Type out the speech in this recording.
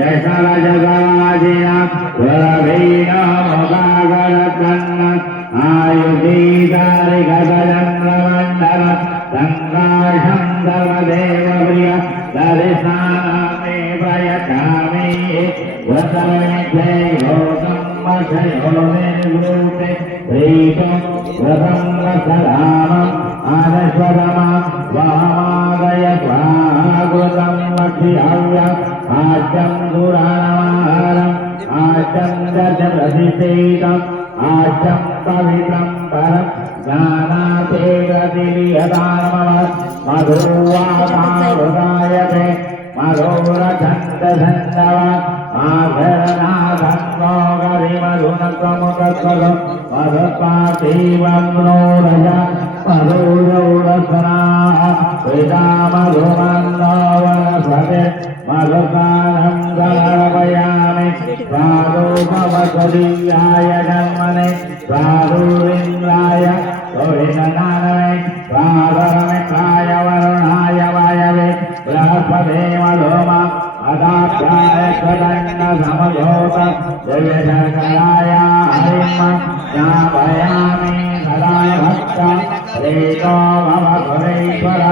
యశరజరాజిన వరవీణముగాగరకన్న ఆయుధీధారి గజచంద్రమండల సంకాశం దేవప్రియ దర్శనమే ప్రయతామి వసమే యోగం వశయోనివృతే ప్రీతం వ్రతం రసరామం ఆనశ్వరమా మధ్యవ్య ఆచం దురాణమాహారం ఆచం దశరథిశేతం ఆచం పవిత్రం పరం జ్ఞానాతేగతిరియదానమవ మధువాసాయతే మధురచందసందవ ఆభరణాధన్వో గరిమధునకముఖస్వగ మధుపాతీవం నోరజ మధురౌరసనా విదామధుమన్నోవనస్వతే మధుకారం ధారవయామి స్వారూపవసదీయాయ జన్మనే స్వారూరింద్రాయ గోవిందనానమే స్వారమిత్రాయ వరుణాయ వాయవే బృహస్పదేవలోమ అదాప్యాయ స్వదండ సమయోత దివ్యశంకరాయ హరిమ నామయామి సదా భక్త రేతో మమ గురేశ్వర